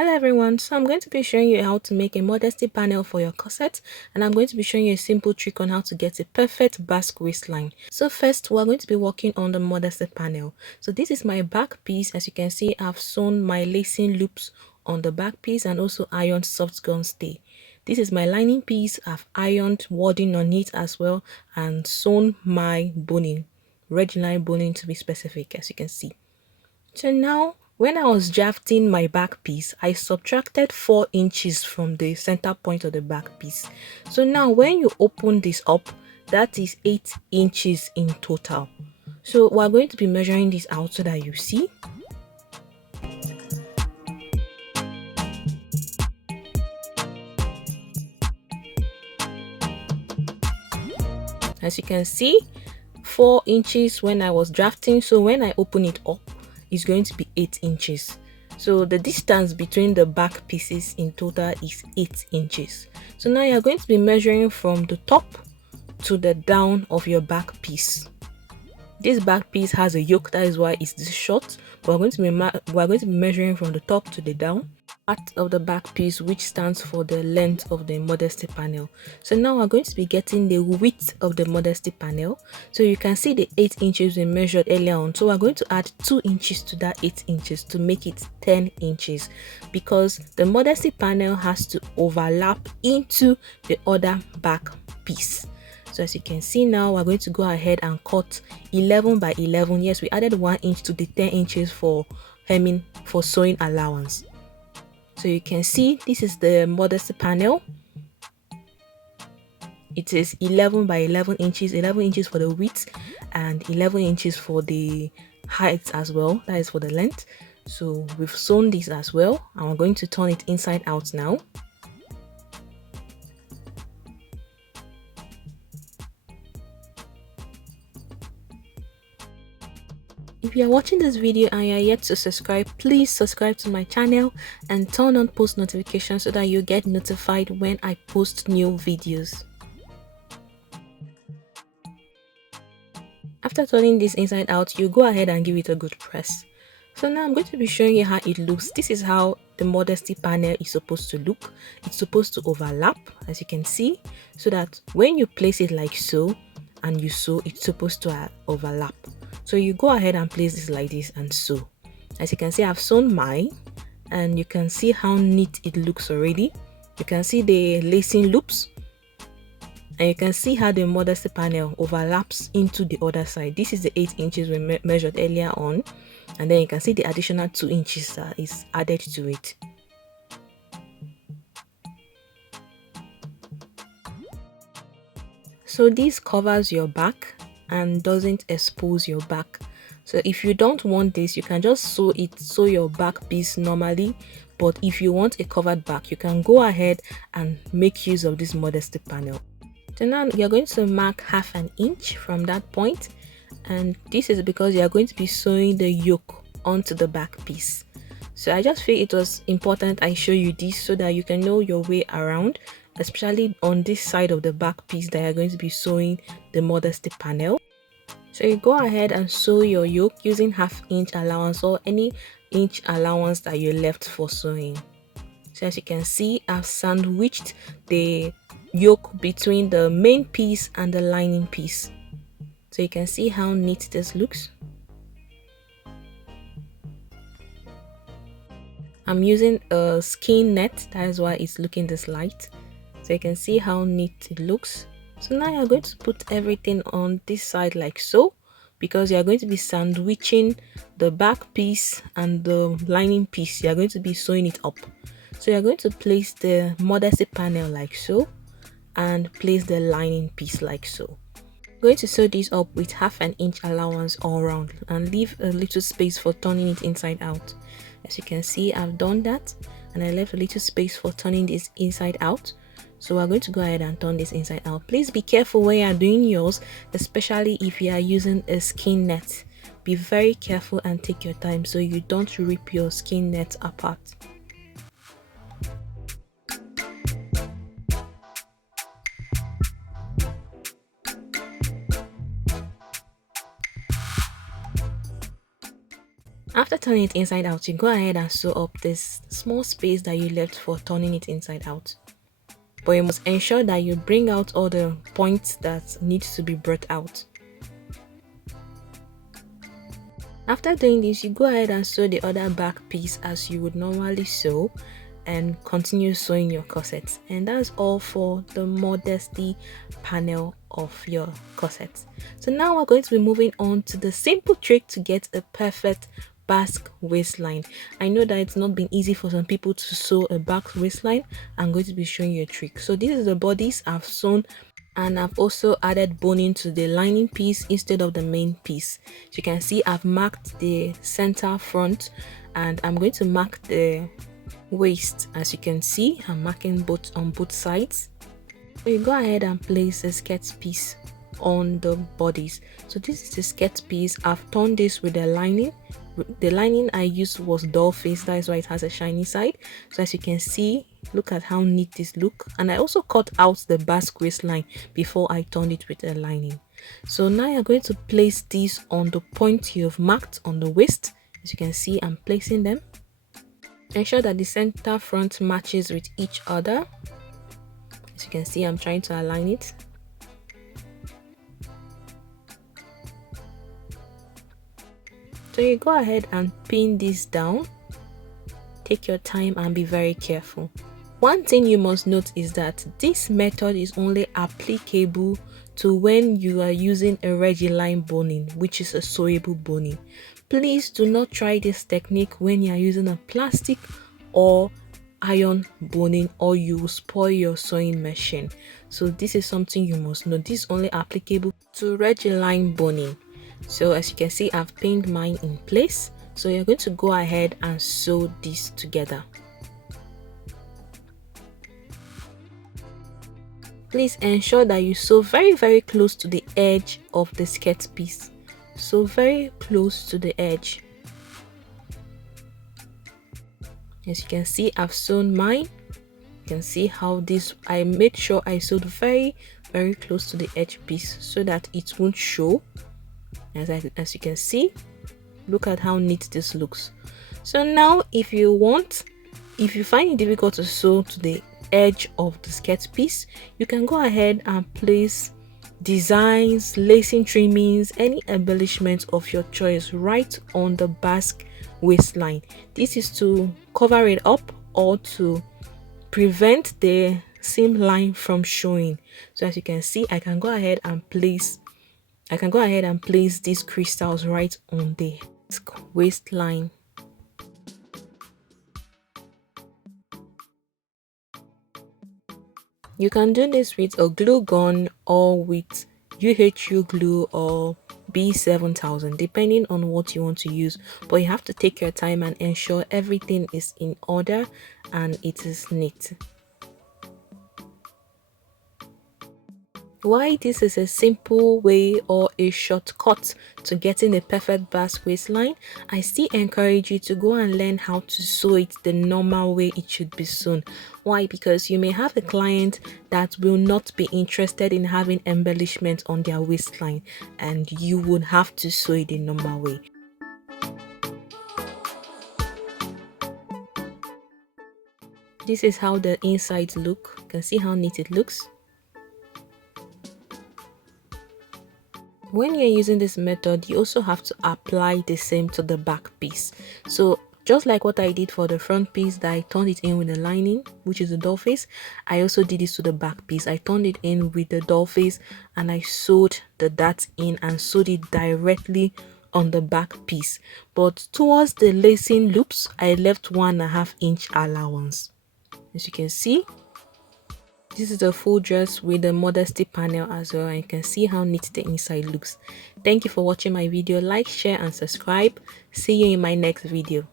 Hello everyone, so I'm going to be showing you how to make a modesty panel for your corset, and I'm going to be showing you a simple trick on how to get a perfect Basque waistline. So first, we're going to be working on the modesty panel. So this is my back piece. As you can see, I've sewn my lacing loops on the back piece and also ironed soft gun stay. This is my lining piece. I've ironed wording on it as well and sewn my boning, red line boning to be specific, as you can see. So now, when I was drafting my back piece, I subtracted 4 inches from the center point of the back piece. So now when you open this up, that is 8 inches in total. So we're going to be measuring this out so that you see. As you can see, 4 inches when I was drafting. So when I open it up, it's going to be 8 inches. So the distance between the back pieces in total is 8 inches. So now you're going to be measuring from the top to the down of your back piece. This back piece has a yoke, that is why it's this short. But we're going to be measuring from the top to the down part of the back piece, which stands for the length of the modesty panel. So now we're going to be getting the width of the modesty panel. So you can see the 8 inches we measured earlier on. So we're going to add 2 inches to that 8 inches to make it 10 inches, because the modesty panel has to overlap into the other back piece. So as you can see now, we're going to go ahead and cut 11 by 11. Yes, we added 1 inch to the 10 inches for hemming, for sewing allowance. So you can see this is the modesty panel. It is 11 by 11 inches, 11 inches for the width and 11 inches for the height as well. That is for the length. So we've sewn this as well, and we're going to turn it inside out now. If you are watching this video and you are yet to subscribe, please subscribe to my channel and turn on post notifications so that you get notified when I post new videos. After turning this inside out, you go ahead and give it a good press. So now I'm going to be showing you how it looks. This is how the modesty panel is supposed to look. It's supposed to overlap, as you can see, so that when you place it like so and you sew, it's supposed to overlap. So you go ahead and place this like this and sew. As you can see, I've sewn mine, and you can see how neat it looks already. You can see the lacing loops, and you can see how the modesty panel overlaps into the other side. This is the 8 inches we measured earlier on, and then you can see the additional 2 inches that is added to it. So this covers your back and doesn't expose your back. So if you don't want this, you can just sew your back piece normally. But if you want a covered back, you can go ahead and make use of this modesty panel. So now you're going to mark 1/2 inch from that point, and this is because you're going to be sewing the yoke onto the back piece. So I just feel it was important I show you this so that you can know your way around, especially on this side of the back piece that you're going to be sewing the modesty panel. So you go ahead and sew your yoke using 1/2 inch allowance or any inch allowance that you left for sewing. So as you can see, I've sandwiched the yoke between the main piece and the lining piece. So you can see how neat this looks. I'm using a skein net, that is why it's looking this light. So you can see how neat it looks. So now you're going to put everything on this side like so, because you're going to be sandwiching the back piece and the lining piece. You're going to be sewing it up. So you're going to place the modesty panel like so and place the lining piece like so. I'm going to sew this up with 1/2 inch allowance all around and leave a little space for turning it inside out. As you can see, I've done that, and I left a little space for turning this inside out. So we're going to go ahead and turn this inside out. Please be careful when you are doing yours, especially if you are using a skein net. Be very careful and take your time so you don't rip your skein net apart. After turning it inside out, you go ahead and sew up this small space that you left for turning it inside out. But you must ensure that you bring out all the points that needs to be brought out. After doing this, you go ahead and sew the other back piece as you would normally sew and continue sewing your corset. And that's all for the modesty panel of your corset. So now we're going to be moving on to the simple trick to get a perfect Basque waistline. I know that it's not been easy for some people to sew a Basque waistline. I'm going to be showing you a trick. So this is the bodice I've sewn, and I've also added boning to the lining piece instead of the main piece. So you can see I've marked the center front, and I'm going to mark the waist. As you can see, I'm marking both on both sides. So you go ahead and place the skirt piece on the bodies. So this is the skirt piece. I've torn this with the lining. The lining I used was doll face, that is why it has a shiny side. So as you can see, look at how neat this look. And I also cut out the Basque waistline before I turned it with the lining. So now you're going to place these on the point you've marked on the waist. As you can see, I'm placing them. Ensure that the center front matches with each other. As you can see, I'm trying to align it. So you go ahead and pin this down. Take your time and be very careful. One thing you must note is that this method is only applicable to when you are using a Regiline boning, which is a sewable boning. Please do not try this technique when you are using a plastic or iron boning, or you will spoil your sewing machine. So this is something you must know. This is only applicable to Regiline boning. So as you can see, I've pinned mine in place. So you're going to go ahead and sew this together. Please ensure that you sew very close to the edge of the skirt piece. So very close to the edge. As you can see, I've sewn mine. You can see how this, I made sure I sewed very close to the edge piece so that it won't show. As you can see, look at how neat this looks. So now if you find it difficult to sew to the edge of the skirt piece, you can go ahead and place designs, lacing trimmings, any embellishment of your choice right on the Basque waistline. This is to cover it up or to prevent the seam line from showing. So as you can see, I can go ahead and place these crystals right on the waistline. You can do this with a glue gun or with UHU glue or B7000, depending on what you want to use, but you have to take your time and ensure everything is in order and it is neat. Why this is a simple way or a shortcut to getting a perfect Basque waistline, I still encourage you to go and learn how to sew it the normal way it should be sewn. Why? Because you may have a client that will not be interested in having embellishment on their waistline, and you would have to sew it the normal way. This is how the insides look. You can see how neat it looks. When you're using this method, you also have to apply the same to the back piece. So just like what I did for the front piece, that I turned it in with the lining, which is the doll face, I also did this to the back piece. I turned it in with the doll face and I sewed the dart in and sewed it directly on the back piece. But towards the lacing loops, I left 1.5 inch allowance. As you can see, this is a full dress with the modesty panel as well, and you can see how neat the inside looks. Thank you for watching my video. Like, share and subscribe. See you in my next video.